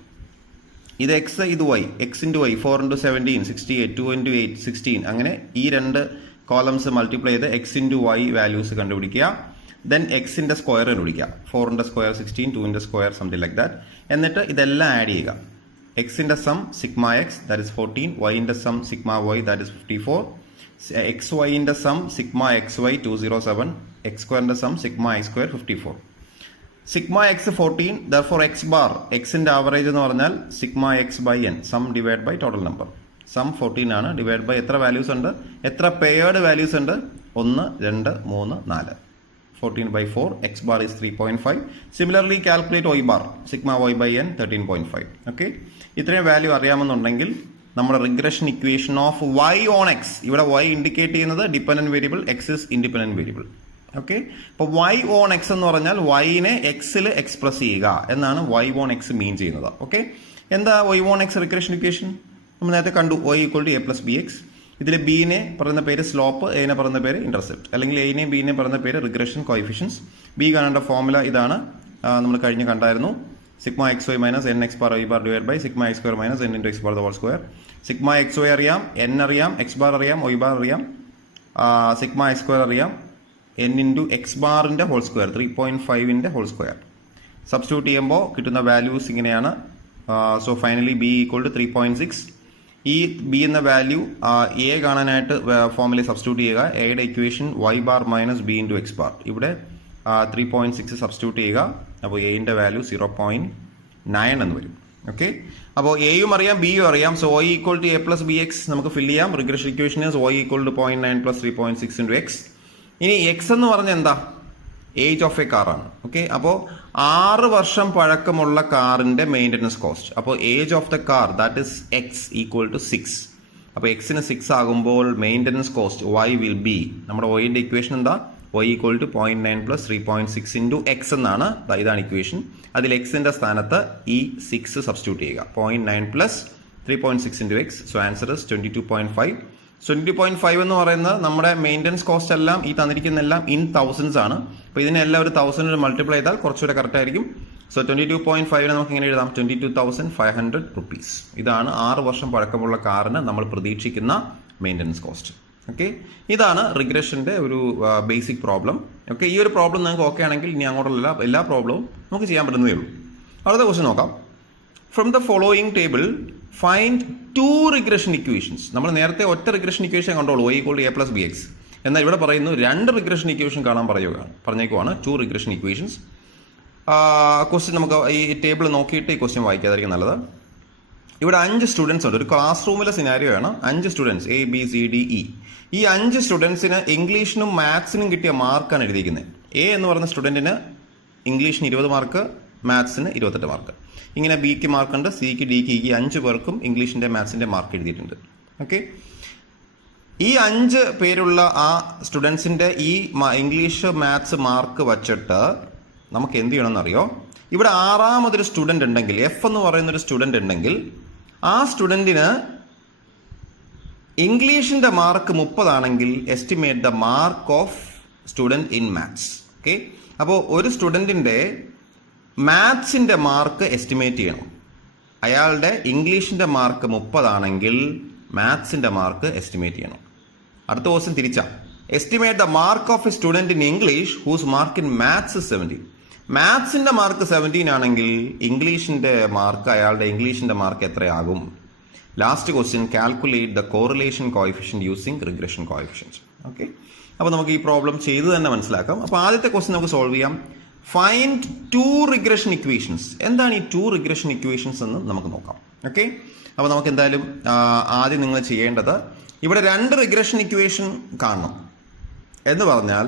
ഇത് എക്സ്, ഇത് y. X into y 4 into 17 68, 2 into 8 16. അങ്ങനെ ഈ 2 കോളംസ് മൾട്ടിപ്ലൈ ചെയ്ത് എക്സ് ഇൻറ്റു വൈ വാല്യൂസ് കണ്ടുപിടിക്കുക. ദെൻ എക്സിൻ്റെ സ്ക്വയർ കണ്ടുപിടിക്കുക. 4ന്റെ സ്ക്വയർ 16, 2ന്റെ സ്ക്വയർ സംതിങ് ലൈക്ക് ദാറ്റ്. എന്നിട്ട് ഇതെല്ലാം ആഡ് ചെയ്യുക. എക്സിൻ്റെ sum sigma x, that is 14. വൈൻ്റെ sum sigma y, that is 54. X വൈൻ്റെ സം സിഗ്മ എക്സ് വൈ 207. എക്സ് സ്ക്വയറിൻ്റെ sum sigma x square 54. Sigma x 14, therefore x bar, എക്സിൻ്റെ ആവറേജ് എന്ന് പറഞ്ഞാൽ sigma x by N, some divide by total number. Sum 14 ആണ്, divide by എത്ര values ഉണ്ട്, എത്ര പെയർഡ് വാല്യൂസ് ഉണ്ട്, 1 2 3 4. 14/4, x bar is 3.5. Similarly, calculate y bar, sigma y by n 13.5. Okay, ഇത്രയും value അറിയാമെന്നുണ്ടെങ്കിൽ നമ്മുടെ regression equation of y on x, ഇവിടെ y indicate ചെയ്യുന്നത് dependent variable, x is independent variable. Okay, അപ്പോൾ y on x എന്ന് പറഞ്ഞാൽ y-നെ x-ൽ express ചെയ്യുക എന്നാണ് y on x മീൻ ചെയ്യുന്നത്. ഓക്കെ, എന്താ y on x regression equation? നമ്മൾ നേരത്തെ കണ്ടു, y = a + bx. ഇതിൽ ബിനെ പറയുന്ന പേര് സ്ലോപ്പ്, എനെ പറയുന്ന പേര് ഇന്റർസെപ്റ്റ്, അല്ലെങ്കിൽ എനെയും ബിനെ പറയുന്ന പേര് റിഗ്രഷൻ കോഎഫിഷ്യൻസ്. ബി കാണേണ്ട ഫോർമുല ഇതാണ്, നമ്മൾ കഴിഞ്ഞ് കണ്ടായിരുന്നു. Sigma x y minus n x bar y bar divide by sigma x square minus n into x bar the whole square. Sigma x y അറിയാം, എൻ അറിയാം, എക്സ് ബാർ അറിയാം, y bar അറിയാം, sigma x square അറിയാം, n into x ബാറിൻ്റെ whole square 3.5ൻ്റെ whole square. Substitute ചെയ്യുമ്പോൾ കിട്ടുന്ന values ഇങ്ങനെയാണ്. So finally b = 3.6. ഈ ബി എന്ന വാല്യൂ എ കാണാനായിട്ട് ഫോമിൽ സബ്സ്റ്റിറ്റ്യൂട്ട് ചെയ്യുക. എയുടെ equation y bar minus b into x bar. ഇവിടെ 3.6 സബ്സ്റ്റിറ്റ്യൂട്ട് ചെയ്യുക. അപ്പോൾ എയുടെ വാല്യൂ 0.9 എന്ന് വരും. ഓക്കെ, അപ്പോൾ എയും അറിയാം ബിയും അറിയാം. So y equal to a plus b x നമുക്ക് ഫിൽ ചെയ്യാം. Regression equation y equal to 0.9 plus 3.6 into x. ഇനി എക്സ് എന്ന് പറഞ്ഞ എന്താ? ഏജ് ഓഫ് എ കാറാണ്. ഓക്കെ, അപ്പോൾ 6 വർഷം പഴക്കമുള്ള കാറിന്റെ മെയിൻ്റനൻസ് കോസ്റ്റ്. അപ്പോൾ age of the car that is x equal to 6. അപ്പോൾ എക്സിന് 6 ആകുമ്പോൾ maintenance cost y will be, നമ്മുടെ ഒയിൻ്റെ ഇക്വേഷൻ എന്താ? y equal to 0.9 plus 3.6 into X എന്നാണ്. ഇതാണ് ഇക്വേഷൻ. അതിൽ എക്സിന്റെ സ്ഥാനത്ത് ഈ 6 സബ്സ്റ്റിറ്റ്യൂട്ട് ചെയ്യുക. 0.9 plus 3.6 into X. So answer is 22.5. 22.5 എന്ന് പറയുന്നത് നമ്മുടെ മെയിൻ്റനൻസ് കോസ്റ്റ് എല്ലാം ഈ തന്നിരിക്കുന്നെല്ലാം ഇൻ തൗസൻഡ്സ് ആണ്. അപ്പോൾ ഇതിനെല്ലാം ഒരു 1000 മൾട്ടിപ്ലൈ ചെയ്താൽ കുറച്ചുകൂടെ കറക്റ്റ് ആയിരിക്കും. സോ 22.5 നമുക്ക് ഇങ്ങനെ എഴുതാം, 22,500 റുപ്പീസ്. ഇതാണ് 6 വർഷം പഴക്കമുള്ള കാറിന് നമ്മൾ പ്രതീക്ഷിക്കുന്ന മെയിൻ്റനൻസ് കോസ്റ്റ്. ഓക്കെ, ഇതാണ് റിഗ്രഷൻ്റെ ഒരു ബേസിക് പ്രോബ്ലം. ഓക്കെ, ഈ ഒരു പ്രോബ്ലം നിങ്ങൾക്ക് ഓക്കെ ആണെങ്കിൽ ഇനി അങ്ങോട്ടുള്ള എല്ലാ പ്രോബ്ലവും നമുക്ക് ചെയ്യാൻ പറ്റുന്നതേ ഉള്ളൂ. അടുത്ത ക്വസ്റ്റ്യൻ നോക്കാം. From the following table find 2 regression equations. നമ്മൾ നേരത്തെ ഒറ്റ റിഗ്രഷൻ ഇക്വേഷൻ കണ്ടോളൂ, y equal to a plus b x. എന്നാൽ ഇവിടെ പറയുന്നു 2 റിഗ്രഷൻ ഇക്വേഷൻ കാണാൻ പറഞ്ഞേക്കുവാണ്. 2 റിഗ്രഷൻ ഇക്വേഷൻസ്. ക്വസ്റ്റ്യൻ നമുക്ക് ഈ ടേബിൾ നോക്കിയിട്ട് ഈ ക്വസ്റ്റ്യൻ വായിക്കാതായിരിക്കും നല്ലത്. ഇവിടെ 5 സ്റ്റുഡൻസ് ഉണ്ട്. ഒരു ക്ലാസ് റൂമിലെ സിനാരിയോ ആണ്. 5 students A B C D E. ഈ 5 സ്റ്റുഡൻസിന് ഇംഗ്ലീഷിനും മാത്സിനും കിട്ടിയ മാർക്കാണ് എഴുതിയിരിക്കുന്നത്. എ എന്ന് പറയുന്ന സ്റ്റുഡൻറ്റിന് ഇംഗ്ലീഷിന് 20 മാർക്ക്, മാത്സിന് 28 മാർക്ക്. ഇങ്ങനെ ബിക്ക് മാർക്കുണ്ട്, സിക്ക് ഡിക്ക് ഈ 5 പേർക്കും ഇംഗ്ലീഷിൻ്റെ മാത്സിൻ്റെ മാർക്ക് എഴുതിയിട്ടുണ്ട്. ഓക്കെ, ഈ 5 പേരുള്ള ആ സ്റ്റുഡൻസിൻ്റെ ഈ ഇംഗ്ലീഷ് മാത്സ് മാർക്ക് വച്ചിട്ട് നമുക്ക് എന്ത് ചെയ്യണമെന്നറിയോ? ഇവിടെ 6ാമതൊരു സ്റ്റുഡൻ്റ് ഉണ്ടെങ്കിൽ, എഫ് എന്ന് പറയുന്നൊരു സ്റ്റുഡൻ്റ് ഉണ്ടെങ്കിൽ, ആ സ്റ്റുഡൻറ്റിന് ഇംഗ്ലീഷിൻ്റെ മാർക്ക് 30 ആണെങ്കിൽ estimate the mark of student in maths. Okay, അപ്പോൾ ഒരു സ്റ്റുഡൻറ്റിൻ്റെ മാത്സിൻ്റെ മാർക്ക് എസ്റ്റിമേറ്റ് ചെയ്യണം. അയാളുടെ ഇംഗ്ലീഷിൻ്റെ മാർക്ക് 30 ആണെങ്കിൽ മാത്സിൻ്റെ മാർക്ക് എസ്റ്റിമേറ്റ് ചെയ്യണം. അടുത്ത ക്വസ്റ്റ്യൻ തിരിച്ചാ. Estimate the mark of a student in English whose mark in maths 17. മാത്സിൻ്റെ മാർക്ക് 17 ആണെങ്കിൽ ഇംഗ്ലീഷിൻ്റെ മാർക്ക്, അയാളുടെ ഇംഗ്ലീഷിൻ്റെ മാർക്ക് എത്രയാകും? Last question, calculate the correlation coefficient using regression coefficients. Okay, അപ്പോൾ നമുക്ക് ഈ പ്രോബ്ലം ചെയ്ത് തന്നെ മനസ്സിലാക്കാം. അപ്പോൾ ആദ്യത്തെ ക്വസ്റ്റ്യൻ നമുക്ക് സോൾവ് ചെയ്യാം. Find 2 regression equations. എന്താണ് ഈ 2 റിഗ്രഷൻ ഇക്വേഷൻസ് എന്ന് നമുക്ക് നോക്കാം. ഓക്കെ, അപ്പോൾ നമുക്ക് എന്തായാലും ആദ്യം നിങ്ങൾ ചെയ്യേണ്ടത് ഇവിടെ 2 റിഗ്രഷൻ ഇക്വേഷൻ കാണണം. എന്ന് പറഞ്ഞാൽ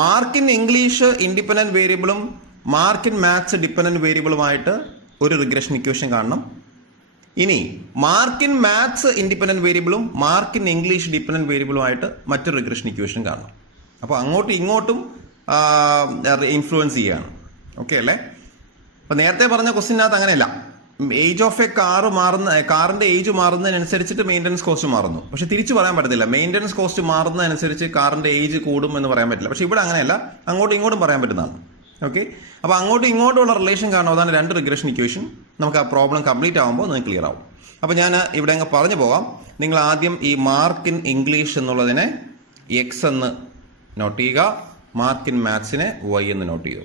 മാർക്ക് ഇൻ ഇംഗ്ലീഷ് ഇൻഡിപെൻഡന്റ് വേരിയബിളും മാർക്ക് ഇൻ മാത്സ് ഡിപെൻഡന്റ് വേരിയബിളുമായിട്ട് ഒരു റിഗ്രഷൻ ഇക്വേഷൻ കാണണം. ഇനി മാർക്ക് ഇൻ മാത്സ് ഇൻഡിപെൻഡന്റ് വേരിയബിളും മാർക്ക് ഇൻ ഇംഗ്ലീഷ് ഡിപെൻഡന്റ് വേരിയബിളുമായിട്ട് മറ്റൊരു റിഗ്രഷൻ ഇക്വേഷൻ കാണണം. അപ്പോൾ അങ്ങോട്ടും ഇങ്ങോട്ടും ഇൻഫ്ലുവൻസ് ചെയ്യുകയാണ്. ഓക്കെ അല്ലേ? അപ്പോൾ നേരത്തെ പറഞ്ഞ ക്വസ്റ്റ്യനകത്ത് അങ്ങനെയല്ല. ഏജ് ഓഫ് എ കാറിന്റെ ഏജ് മാറുന്നതിനനുസരിച്ചിട്ട് മെയിൻ്റനൻസ് കോസ്റ്റ് മാറുന്നു. പക്ഷെ തിരിച്ചു പറയാൻ പറ്റത്തില്ല. മെയിൻ്റനൻസ് കോസ്റ്റ് മാറുന്നതനുസരിച്ച് കാറിന്റെ ഏജ് കൂടും എന്ന് പറയാൻ പറ്റില്ല. പക്ഷെ ഇവിടെ അങ്ങനെയല്ല, അങ്ങോട്ടും ഇങ്ങോട്ടും പറയാൻ പറ്റുന്നതാണ്. ഓക്കെ, അപ്പോൾ അങ്ങോട്ടും ഇങ്ങോട്ടുള്ള റിലേഷൻ കാണും. അതാണ് 2 റിഗ്രഷൻ ഇക്വേഷൻ. നമുക്ക് ആ പ്രോബ്ലം കംപ്ലീറ്റ് ആകുമ്പോൾ നിങ്ങൾക്ക് ക്ലിയർ ആവും. അപ്പോൾ ഞാൻ ഇവിടെ അങ്ങ് പറഞ്ഞു പോകാം. നിങ്ങൾ ആദ്യം ഈ മാർക്ക് ഇൻ ഇംഗ്ലീഷ് എന്നുള്ളതിനെ എക്സ് എന്ന് നോട്ട് ചെയ്യുക, മാർക്ക് ഇൻ മാത്സിനെ വൈ എന്ന് നോട്ട് ചെയ്തു.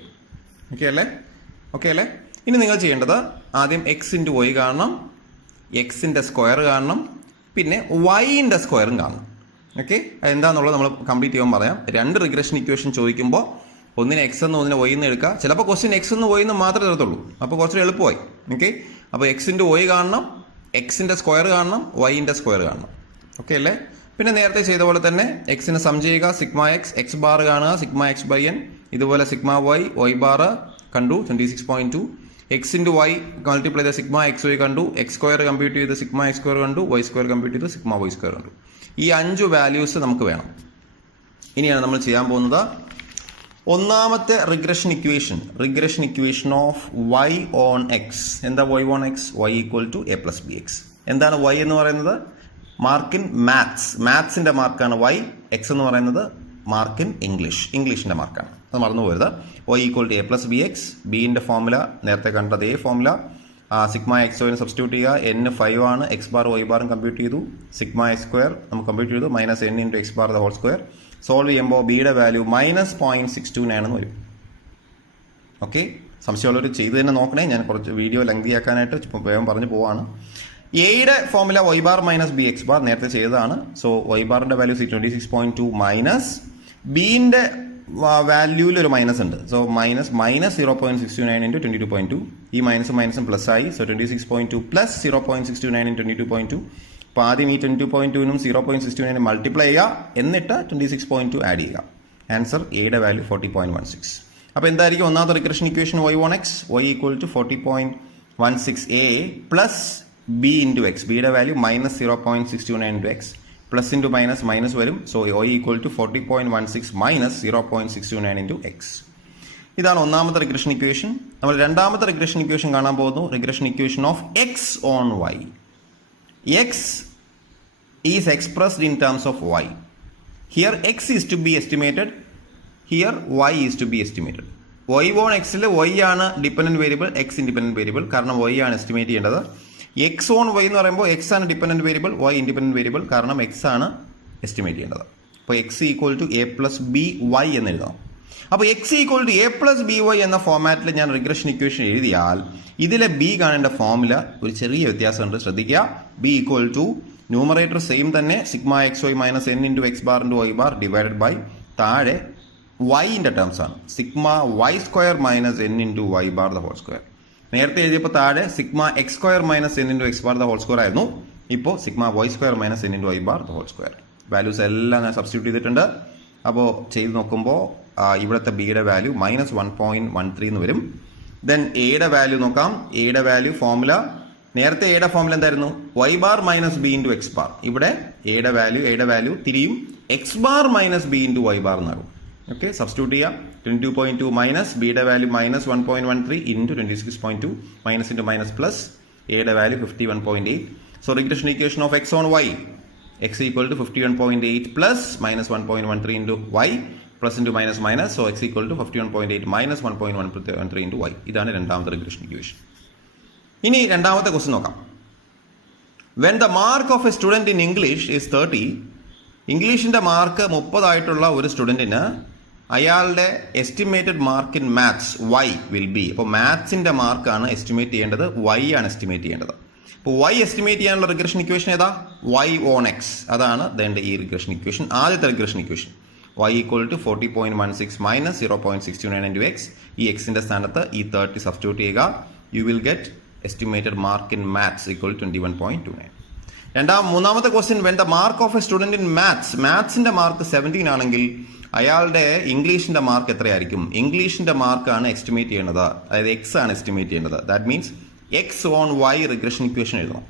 ഓക്കെ അല്ലേ? ഇനി നിങ്ങൾ ചെയ്യേണ്ടത് ആദ്യം എക്സ് ഇൻറ്റു വൈ കാണണം, എക്സിൻ്റെ സ്ക്വയർ കാണണം, പിന്നെ വൈൻ്റെ സ്ക്വയറും കാണണം. ഓക്കെ, എന്താണെന്നുള്ളത് നമ്മൾ കംപ്ലീറ്റ് ചെയ്യുമ്പോൾ പറയാം. 2 റിഗ്രഷൻ ഇക്വേഷൻ ചോദിക്കുമ്പോൾ ഒന്നിനെ എക്സ് എന്ന് ഒന്നിനെ വൈ എന്ന് എടുക്കുക. ചിലപ്പോൾ ക്വസ്റ്റ്യൻ എക്സ് എന്ന് വൈ എന്ന് മാത്രമേ എടുത്തുള്ളൂ. അപ്പോൾ കുറച്ചുകൂടി എളുപ്പമായി. ഓക്കെ, അപ്പോൾ എക്സ് ഇൻറ്റു വൈ കാണണം, എക്സിൻ്റെ സ്ക്വയർ കാണണം, വൈൻ്റെ സ്ക്വയർ കാണണം. ഓക്കെ അല്ലേ? പിന്നെ നേരത്തെ ചെയ്ത പോലെ തന്നെ എക്സിനെ സം ചെയ്യുക, സിഗ്മ എക്സ്, എക്സ് ബാർ കാണുക, സിഗ്മ എക്സ് ബൈ എൻ. ഇതുപോലെ സിഗ്മ വൈ, വൈ ബാർ കണ്ടു 26.2. എക്സ് ഇൻറ്റു വൈ മൾട്ടിപ്ലൈ ചെയ്ത സിഗ്മ എക്സ് വൈ കണ്ടു, എക്സ് സ്ക്വയർ കമ്പ്യൂട്ട് ചെയ്ത് സിഗ്മ എക്സ് സ്ക്വയർ കണ്ടു, വൈ സ്ക്വയർ കമ്പ്യൂട്ട് ചെയ്ത് സിഗ്മ വൈ സ്ക്വയർ കണ്ടു. ഈ 5 വാല്യൂസ് നമുക്ക് വേണം. ഇനിയാണ് നമ്മൾ ചെയ്യാൻ പോകുന്നത് ഒന്നാമത്തെ regression equation of y on x. എന്താ y on x? Y equal to a plus b x. എന്താണ് വൈ എന്ന് പറയുന്നത്? മാർക്ക് ഇൻ മാത്സിന്റെ മാർക്കാണ് വൈ. എക്സ് എന്ന് പറയുന്നത് മാർക്ക് ഇൻ ഇംഗ്ലീഷിന്റെ മാർക്കാണ്. അത് മറന്നു പോരുത്. Y equal to a plus b x. ബിന്റെ ഫോർമുല നേരത്തെ കണ്ട അതേ ഫോർമുല. സിഗ്മ എക്സ് വൈനെ സബ്സ്റ്റിറ്റ്യൂട്ട് ചെയ്യുക. എൻ 5 ആണ്. എക്സ് ബാർ വൈ ബാറും കമ്പ്യൂട്ട് ചെയ്തു. സിഗ്മ എക്സ് സ്ക്വയർ നമുക്ക് കമ്പ്യൂട്ട് ചെയ്തു. Minus n into x bar the whole square. Solve ചെയ്യുമ്പോൾ ബിയുടെ വാല്യൂ -0.629 എന്ന് വരും. ഓക്കെ, സംശയമുള്ളവർ ചെയ്ത് തന്നെ നോക്കണേ. ഞാൻ കുറച്ച് വീഡിയോ ലെങ്തി ആക്കാനായിട്ട് വേഗം പറഞ്ഞു പോവാണ്. എയുടെ formula y bar minus b x bar നേരത്തെ ചെയ്തതാണ്. സോ വൈ ബാറിന്റെ വാല്യൂ 26.2 മൈനസ് ബിന്റെ വാല്യൂവിൽ ഒരു മൈനസ് ഉണ്ട്. So minus 0.629 into 22.2. ഈ മൈനസും പ്ലസ് ആയി. So 26.2 plus 0.629 in 22.2. അപ്പോൾ ആദ്യം ഈ 22.2നും 0.629 മൾട്ടിപ്ലൈ ചെയ്യുക, എന്നിട്ട് 26.2 ആഡ് ചെയ്യുക. ആൻസർ എയുടെ വാല്യൂ 40.16. അപ്പോൾ എന്തായിരിക്കും ഒന്നാമത്തെ regression equation? y1x y equal to 40.16a plus b into x. ബിയുടെ value minus 0.629 into x. Plus into minus വരും. So y equal to 40.16 minus 0.629 into x. ഇതാണ് ഒന്നാമത്തെ റിഗ്രഷൻ ഇക്വേഷൻ. നമ്മൾ രണ്ടാമത്തെ റിഗ്രഷൻ ഇക്വേഷൻ കാണാൻ പോകുന്നു. Regression equation of x on y. X is expressed in terms of y. Here x is to be estimated, here y is to be estimated. Y on എക്സിൽ y ആണ് dependent variable, x independent variable. കാരണം y ആണ് estimate ചെയ്യേണ്ടത്. X on y എന്ന് പറയുമ്പോൾ x ആണ് dependent variable, y independent variable. കാരണം x ആണ് എസ്റ്റിമേറ്റ് ചെയ്യേണ്ടത്. അപ്പോൾ x equal to a plus b y എന്ന് എഴുതാം. അപ്പോൾ x equal to a plus b y എന്ന ഫോമാറ്റിൽ ഞാൻ റിഗ്രഷൻ ഇക്വേഷൻ എഴുതിയാൽ ഇതിലെ ബി കാണേണ്ട ഫോമുല ഒരു ചെറിയ വ്യത്യാസമുണ്ട്, ശ്രദ്ധിക്കുക. B equal to numerator same തന്നെ, sigma x y minus n into x bar into y bar divided by താഴെ വൈൻ്റെ ടേംസ് ആണ് sigma y square minus n into y bar the whole square. നേരത്തെ എഴുതിയപ്പോൾ താഴെ sigma x square minus n into x bar the whole square ആയിരുന്നു. ഇപ്പോൾ sigma y square minus n into y bar the whole square. Values എല്ലാം ഞാൻ substitute ചെയ്തിട്ടുണ്ട്. അപ്പോൾ ചെയ്ത് നോക്കുമ്പോൾ ഇവിടുത്തെ ബിയുടെ വാല്യൂ മൈനസ് 1.13 എന്ന് വരും. ദെൻ എയുടെ വാല്യൂ നോക്കാം. എയുടെ വാല്യൂ ഫോമുല നേരത്തെ എയുടെ ഫോമുല എന്തായിരുന്നു? Y bar minus b into x bar. ഇവിടെ എയുടെ വാല്യൂ തിരിയും x bar minus b into y bar എന്നാകും. ഓക്കെ, സബ്സ്റ്റിറ്റ്യൂട്ട് ചെയ്യാം. 22.2 മൈനസ് ബിയുടെ value minus 1.13 into 26.2 minus into minus plus എയുടെ value 51.8. So regression equation of x on y, x equal to 51.8 plus minus 1.13 into y plus into minus. So x equal to 51.8 minus 1.13 into y. ഇതാണ് രണ്ടാമത്തെ regression equation. ഇനി രണ്ടാമത്തെ question നോക്കാം. When the mark of a student in English is 30, ഇംഗ്ലീഷിന്റെ mark 30 ആയിട്ടുള്ള ഒരു സ്റ്റുഡൻറ്റിന് അയാളുടെ estimated mark in maths y will be. അപ്പോൾ മാത്സിന്റെ മാർക്കാണ് എസ്റ്റിമേറ്റ് ചെയ്യേണ്ടത്, വൈ ആണ് എസ്റ്റിമേറ്റ് ചെയ്യേണ്ടത്. അപ്പോൾ വൈ എസ്റ്റിമേറ്റ് ചെയ്യാനുള്ള റിഗ്രഷൻ ഇക്വേഷൻ ഏതാ? Y on x. അതാണ് ഈ റിഗ്രഷൻ ഇക്വേഷൻ. ആദ്യത്തെ regression equation y equal to 40.16 minus 0.629 into x. ഈ എക്സിന്റെ സ്ഥാനത്ത് ഈ 30 സബ്സ്റ്റിറ്റ്യൂട്ട് ചെയ്യുക. You will get estimated mark in maths equal 21.29. മൂന്നാമത്തെ question, when the mark of a student in മാത്സിന്റെ മാർക്ക് 17 ആണെങ്കിൽ അയാളുടെ ഇംഗ്ലീഷിന്റെ മാർക്ക് എത്രയായിരിക്കും? ഇംഗ്ലീഷിന്റെ മാർക്കാണ് എസ്റ്റിമേറ്റ് ചെയ്യേണ്ടത്, അതായത് എക്സ് ആണ് എസ്റ്റിമേറ്റ് ചെയ്യേണ്ടത്. That means x on y regression equation എഴുതണം.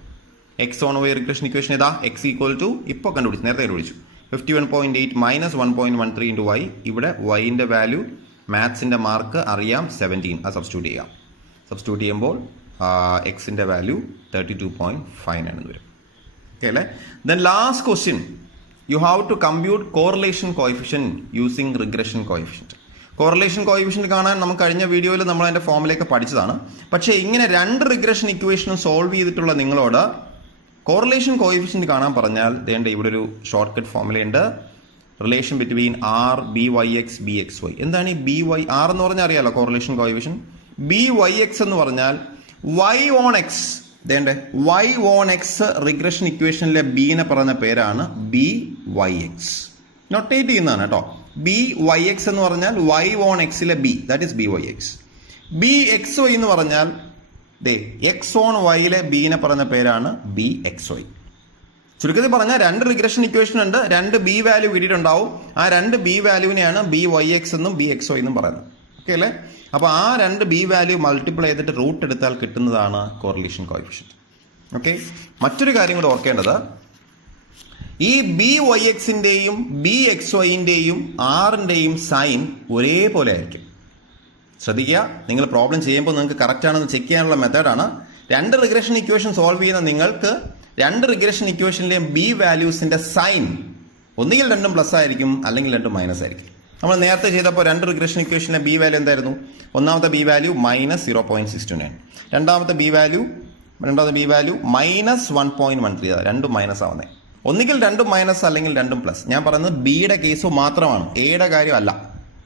X on y regression equation ഏതാ? എക്സ് ഈക്വൽ ടു ഇപ്പോൾ കണ്ടുപിടിച്ചു, നേരത്തെ കണ്ടുപിടിച്ചു, 51.8 മൈനസ് 1.13 ഇൻറ്റു വൈ. ഇവിടെ വൈൻ്റെ വാല്യൂ മാത്സിന്റെ മാർക്ക് അറിയാം 17, അത് സബ്സ്റ്റിറ്റ്യൂട്ട് ചെയ്യാം. സബ്സ്റ്റിറ്റ്യൂട്ട് ചെയ്യുമ്പോൾ എക്സിന്റെ വാല്യൂ 32.5 ആണെന്ന് വരും. ഓക്കെ അല്ലേ? Then last question, you have to compute correlation coefficient using regression coefficient. Correlation coefficient കാണാൻ നമുക്ക് കഴിഞ്ഞ വീഡിയോയിൽ നമ്മൾ അതിന്റെ ഫോമിലേക്ക് പഠിച്ചതാണ്. പക്ഷേ ഇങ്ങനെ രണ്ട് റിഗ്രഷൻ ഇക്വേഷനും സോൾവ് ചെയ്തിട്ടുള്ള നിങ്ങളോട് കോറിലേഷൻ കോഎഫിഷ്യന്റ് കാണാൻ പറഞ്ഞാൽ ഇവിടെ ഒരു ഷോർട്ട് കട്ട് ഫോമുലയുണ്ട്. Relation between r b y x b x y. എന്താണ് ഈ ബി വൈ? ആർ എന്ന് പറഞ്ഞാൽ അറിയാലോ correlation coefficient. B y x എന്ന് പറഞ്ഞാൽ y on x. Y on x regression ഇക്വേഷനിലെ ബിനെ പറയുന്ന പേരാണ് ബി വൈ എക്സ്. നൊട്ടേറ്റ് ചെയ്യുന്നതാണ് കേട്ടോ. ബി വൈ എക്സ് എന്ന് പറഞ്ഞാൽ വൈ ഓൺ എക്സിലെ b, that is b y x. B x y എന്ന് പറഞ്ഞാൽ എക്സ് ഓൺ വൈയിലെ ബിനെ പറയുന്ന പേരാണ് ബി എക്സ് വൈ. ചുരുക്കത്തിൽ പറഞ്ഞാൽ രണ്ട് റിഗ്രഷൻ ഇക്വേഷൻ ഉണ്ട്, രണ്ട് ബി വാല്യൂ കിട്ടിയിട്ടുണ്ടാവും. ആ രണ്ട് ബി വാല്യൂവിനെയാണ് ബി വൈ എക്സ് എന്നും ബി എക്സ് വൈ എന്നും പറയുന്നത്. ഓക്കെ അല്ലേ? അപ്പോൾ ആ രണ്ട് ബി വാല്യൂ മൾട്ടിപ്ലൈ ചെയ്തിട്ട് റൂട്ട് എടുത്താൽ കിട്ടുന്നതാണ് കോറിലേഷൻ കോഎഫിഷ്യന്റ്. ഓക്കെ, മറ്റൊരു കാര്യം കൂടെ ഓർക്കേണ്ടത്, ഈ ബി വൈ എക്സിന്റെയും ബി എക്സ് വൈന്റെയും ആറിന്റെയും സൈൻ ഒരേപോലെ ആയിരിക്കും. ശ്രദ്ധിക്കുക, നിങ്ങൾ പ്രോബ്ലം ചെയ്യുമ്പോൾ നിങ്ങൾക്ക് കറക്റ്റ് ആണെന്ന് ചെക്ക് ചെയ്യാനുള്ള മെത്തേഡാണ്. രണ്ട് റിഗ്രഷൻ ഇക്വേഷൻ സോൾവ് ചെയ്യുന്ന നിങ്ങൾക്ക് രണ്ട് റിഗ്രഷൻ ഇക്വേഷനിലെയും ബി വാല്യൂസിന്റെ സൈൻ ഒന്നുകിൽ രണ്ടും പ്ലസ് ആയിരിക്കും, അല്ലെങ്കിൽ രണ്ടും മൈനസ് ആയിരിക്കും. നമ്മൾ നേരത്തെ ചെയ്തപ്പോൾ രണ്ട് റിഗ്രഷൻ ഇക്വേഷനിലെ ബി വാല്യൂ എന്തായിരുന്നു? ഒന്നാമത്തെ ബി വാല്യൂ മൈനസ് 0.629, രണ്ടാമത്തെ ബി വാല്യൂ മൈനസ് 1.13. രണ്ടും മൈനസ് ആവുന്നത്. ഒന്നുകിൽ രണ്ടും മൈനസ് അല്ലെങ്കിൽ രണ്ടും പ്ലസ്. ഞാൻ പറയുന്നത് ബിയുടെ കേസ് മാത്രമാണ്, എയുടെ കാര്യം അല്ല.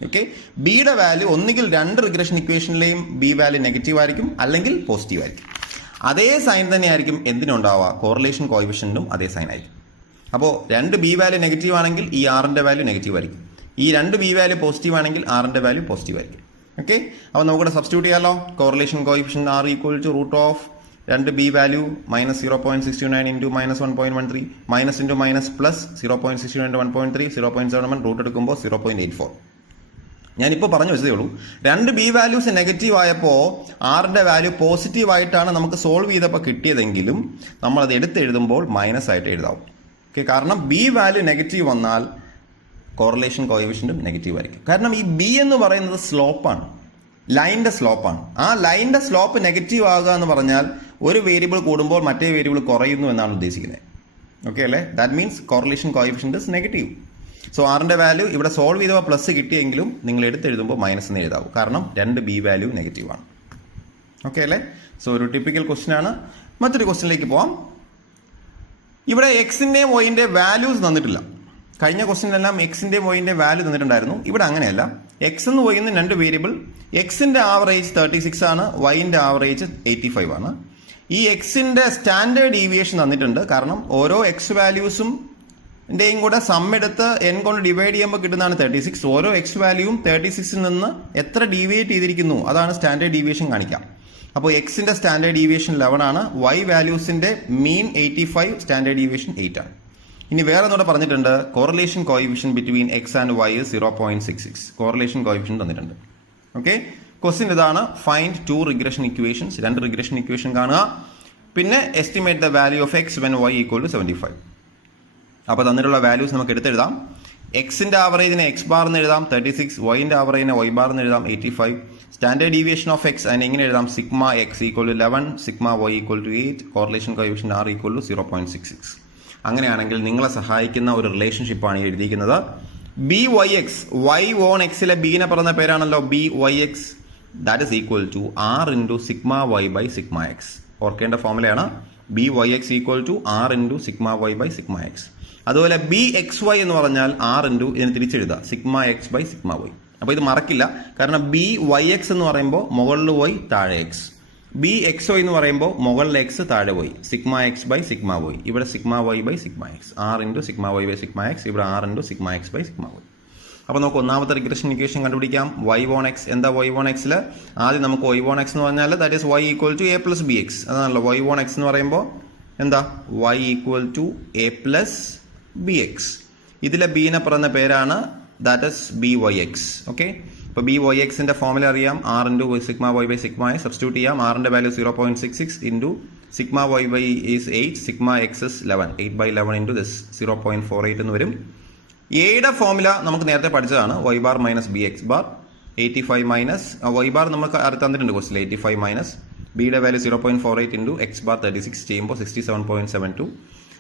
ഓക്കെ, ബിയുടെ വാല്യൂ ഒന്നുകിൽ രണ്ട് റിഗ്രഷൻ ഇക്വേഷനിലെയും ബി വാല്യൂ നെഗറ്റീവ് ആയിരിക്കും, അല്ലെങ്കിൽ പോസിറ്റീവ് ആയിരിക്കും. അതേ സൈൻ തന്നെയായിരിക്കും എന്തിനുണ്ടാവുക? കോറിലേഷൻ കോഎഫിഷ്യന്റിനും അതേ സൈൻ ആയിരിക്കും. അപ്പോൾ രണ്ട് ബി വാല്യൂ നെഗറ്റീവ് ആണെങ്കിൽ ഈ ആറിന്റെ വാല്യൂ നെഗറ്റീവ് ആയിരിക്കും. ഈ രണ്ട് ബി വാല്യൂ പോസിറ്റീവ് ആണെങ്കിൽ ആറിന്റെ വാല്യൂ പോസിറ്റീവ് ആയിരിക്കും. ഓക്കെ, അപ്പോൾ നമുക്കിവിടെ സബ്സ്റ്റിറ്റ്യൂട്ട് ചെയ്യാമല്ലോ. Correlation coefficient r equal to root of രണ്ട് b value minus 0.69 into minus 1.13 minus into minus plus 0.69 into 1.3 0.71 root എടുക്കുമ്പോൾ 0.84. ഞാനിപ്പോൾ പറഞ്ഞു വെച്ചതേ ഉള്ളൂ. രണ്ട് ബി വാല്യൂസ് നെഗറ്റീവ് ആയപ്പോൾ ആറിന്റെ വാല്യൂ പോസിറ്റീവ് ആയിട്ടാണ് നമുക്ക് സോൾവ് ചെയ്തപ്പോൾ കിട്ടിയതെങ്കിലും നമ്മളത് എടുത്തെഴുതുമ്പോൾ മൈനസ് ആയിട്ട് എഴുതാവും. ഓക്കെ, കാരണം ബി വാല്യൂ നെഗറ്റീവ് വന്നാൽ കോറിലേഷൻ കോഎഫിഷ്യന്റും നെഗറ്റീവ് ആയിരിക്കും. കാരണം ഈ ബി എന്ന് പറയുന്നത് സ്ലോപ്പാണ്, ലൈനിന്റെ സ്ലോപ്പാണ്. ആ ലൈനിന്റെ സ്ലോപ്പ് നെഗറ്റീവ് ആകുക എന്ന് പറഞ്ഞാൽ ഒരു വേരിയബിൾ കൂടുമ്പോൾ മറ്റേ വേരിയബിൾ കുറയുന്നു എന്നാണ് ഉദ്ദേശിക്കുന്നത്. ഓക്കെ അല്ലേ? That means correlation coefficient is negative. So ആറിന്റെ വാല്യൂ ഇവിടെ സോൾവ് ചെയ്തപ്പോൾ പ്ലസ് കിട്ടിയെങ്കിലും നിങ്ങൾ എടുത്തെഴുതുമ്പോൾ മൈനസ് എന്ന് എഴുതാവും, കാരണം രണ്ട് ബി വാല്യൂ നെഗറ്റീവ് ആണ്. ഓക്കെ അല്ലേ? സോ ഒരു ടിപ്പിക്കൽ ക്വസ്റ്റ്യൻ ആണ്. മറ്റൊരു ക്വസ്റ്റ്യനിലേക്ക് പോവാം. ഇവിടെ എക്സിന്റെയും വൈന്റെയും വാല്യൂസ് തന്നിട്ടില്ല. കഴിഞ്ഞ ക്വസ്റ്റ്യനിലെല്ലാം എക്സിന്റെയും വൈന്റെയും വാല്യൂ തന്നിട്ടുണ്ടായിരുന്നു. ഇവിടെ അങ്ങനെയല്ല. എക്സ് എന്ന് വൈന്ന് രണ്ട് വേരിയബിൾ, എക്സിന്റെ ആവറേജ് 36 ആണ്, വൈന്റെ ആവറേജ് 85 ആണ്. ഈ എക്സിന്റെ സ്റ്റാൻഡേർഡ് ഡീവിയേഷൻ തന്നിട്ടുണ്ട്. കാരണം ഓരോ എക്സ് വാല്യൂസും ന്റെയും കൂടെ സം എടുത്ത് n കൊണ്ട് ഡിവൈഡ് ചെയ്യുമ്പോൾ കിട്ടുന്നതാണ് 36. ഓരോ എക്സ് വാല്യൂവും 36ൽ നിന്ന് എത്ര ഡീവിയേറ്റ് ചെയ്തിരിക്കുന്നു അതാണ് സ്റ്റാൻഡേർഡ് ഡീവിയേഷൻ കാണിക്കാം. അപ്പോൾ എക്സിന്റെ സ്റ്റാൻഡേർഡ് ഡീവിയേഷൻ 11 ആണ്, വൈ വാല്യൂസിന്റെ മീൻ 85, സ്റ്റാൻഡേർഡ് ഡീവിയേഷൻ 8 ആണ്. ഇനി വേറെ ഒന്നുകൂടെ പറഞ്ഞിട്ടുണ്ട്, correlation coefficient between x and y 0.66. Correlation coefficient തന്നിട്ടുണ്ട്. ഓക്കെ, ക്വസ്റ്റ്യൻ ഇതാണ്. Find two regression equations. രണ്ട് റിഗ്രഷൻ ഇക്വേഷൻ കാണുക, പിന്നെ estimate the value of x when y equal to 75. അപ്പോൾ തന്നിട്ടുള്ള വാല്യൂസ് നമുക്ക് എടുത്തെഴുതാം. എക്സിന്റെ ആവറേജിനെ എക്സ് ബാർ എന്ന് എഴുതാം 36, വൈന്റെ ആവറേജിനെ വൈ ബാർ എന്ന് എഴുതാം 85. സ്റ്റാൻഡേർഡ് ഡീവിയേഷൻ ഓഫ് എക്സ് അതിന് എങ്ങനെ എഴുതാം? Sigma x equal to 11, sigma y equal to 8, correlation coefficient r equal to 0.66. അങ്ങനെയാണെങ്കിൽ നിങ്ങളെ സഹായിക്കുന്ന ഒരു റിലേഷൻഷിപ്പാണ് എഴുതിയിരിക്കുന്നത്. B y x, y on എക്സിലെ ബീനെ പറഞ്ഞ പേരാണല്ലോ b y x, that is equal to r into sigma y by sigma x. ഓർക്കേണ്ട ഫോർമുലയാണ് b y x equal to r into sigma y by sigma x. അതുപോലെ b x y എന്ന് പറഞ്ഞാൽ R into ഇതിന് തിരിച്ചെഴുതുക sigma x by sigma y. അപ്പോൾ ഇത് മറക്കില്ല, കാരണം ബി വൈ എക്സ് എന്ന് പറയുമ്പോൾ മുകളിൽ വൈ താഴെ എക്സ്, ബി എക്സ് വൈ എന്ന് പറയുമ്പോൾ മുകളിൽ എക്സ് താഴെ y, sigma x by sigma y, ഇവിടെ sigma y by sigma x, r into sigma y by sigma x, ഇവിടെ r into sigma x by sigma y. അപ്പോൾ നമുക്ക് ഒന്നാമത്തെ റിഗ്രഷൻ ഇക്വേഷൻ കണ്ടുപിടിക്കാം. Y on x. എന്താ y on എക്സിൽ? ആദ്യം നമുക്ക് വൈ ഓൺ എക്സ് എന്ന് പറഞ്ഞാൽ that is y equal to a plus b x. അതാണല്ലോ വൈ ഓൺ എക്സ് എന്ന് പറയുമ്പോൾ എന്താ? Y equal to a plus b x. ഇതിലെ ബീനെ പറയുന്ന പേരാണ് that is b y x. Okay, ഇപ്പോൾ ബി വൈ എക്സിന്റെ ഫോർമുല അറിയാം, r into sigma y by sigma x. Substitute ചെയ്യാം. ആറിന്റെ value 0.66 into sigma y by is 8, sigma x is 11, 8/11 into this 0.48 എന്ന് വരും. എയുടെ ഫോർമുല നമുക്ക് നേരത്തെ പഠിച്ചതാണ്, y bar minus b x bar. 85 minus y bar നമുക്ക് തന്നിട്ടുണ്ട് ക്വസ്റ്റിൽ. 85 മൈനസ് ബിയുടെ വാല്യൂ 0.48 ഇൻറ്റു എക്സ് ബാർ 36 ചെയ്യുമ്പോൾ 67.72.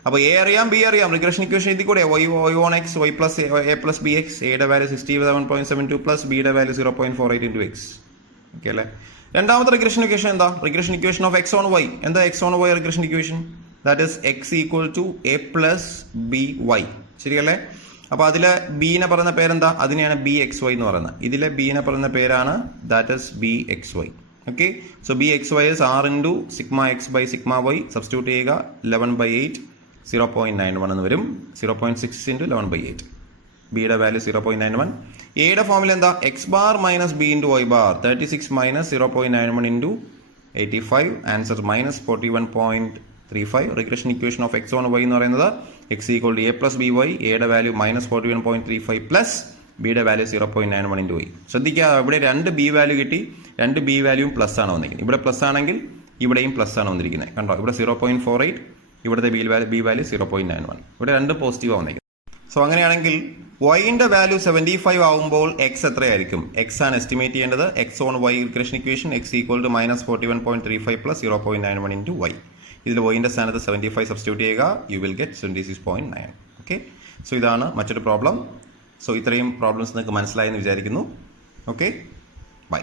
അപ്പോൾ എ അറിയാം, ബി അറിയാം. റിഗ്രഷൻ ഇക്വേഷൻ ഇതിൽ കൂടെ y on x y plus a plus b x. എയുടെ വാല്യൂ 67.72 പ്ലസ് ബിയുടെ വാല്യൂ 0.48 ഇൻറ്റു എക്സ്. ഓക്കെ അല്ലേ? രണ്ടാമത്തെ റിഗ്രഷൻ ഇക്വേഷൻ എന്താ? Regression equation of x on y. എന്താ x on y regression equation? That is x equal to a plus b y. ശരിയല്ലേ? അപ്പോൾ അതിലെ ബീനെ പറയുന്ന പേരെന്താ? അതിനെയാണ് ബി എക്സ് വൈ എന്ന് പറയുന്നത്. ഇതിലെ ബീനെ പറയുന്ന പേരാണ് that is b x y. Okay, so b x y is r into sigma x by sigma y. Substitute ചെയ്യുക. 11/8 0.91 എന്ന് വരും. 0.6 ഇൻറ്റു 11/8. ബിയുടെ വാല്യൂ 0.91. എയുടെ ഫോമിൽ എന്താ? X bar minus b into y bar. 36 minus 0.91 into 85. Answer minus 41.35. Regression equation of x on y എന്ന് പറയുന്നത് x equal to a plus b y. എയുടെ വാല്യൂ മൈനസ് 41.35 പ്ലസ് ബിയുടെ വാല്യൂ 0.91 ഇൻറ്റു വൈ. ശ്രദ്ധിക്കുക, ഇവിടെ രണ്ട് ബി വാല്യൂ കിട്ടി. രണ്ട് B വാല്യൂയും plus ആണ് വന്നിരിക്കുന്നത്. ഇവിടെ പ്ലസ് ആണെങ്കിൽ ഇവിടെയും പ്ലസ് ആണ് വന്നിരിക്കുന്നത്. കണ്ടോ? ഇവിടെ 0.48, ഇവിടുത്തെ ബി വാല്യൂ 0.91. ഇവിടെ രണ്ട് പോസിറ്റീവ് വന്നിരിക്കുന്നത്. സോ അങ്ങനെയാണെങ്കിൽ വൈൻ്റെ വാല്യൂ 75 ആവുമ്പോൾ എക്സ് എത്രയായിരിക്കും? എക്സ് ആണ് എസ്റ്റിമേറ്റ് ചെയ്യേണ്ടത്. X on y regression equation x equal to minus 41.35 plus 0.91 into y. ഇതിൽ വൈൻ്റെ സ്ഥാനത്ത് 75 സബ്സ്റ്റിറ്റ്യൂട്ട് ചെയ്യുക. You will get 76.9. Okay, so ഇതാണ് മറ്റൊരു പ്രോബ്ലം. സോ ഇത്രയും പ്രോബ്ലംസ് നിങ്ങൾക്ക് മനസ്സിലായെന്ന് വിചാരിക്കുന്നു. Okay, by.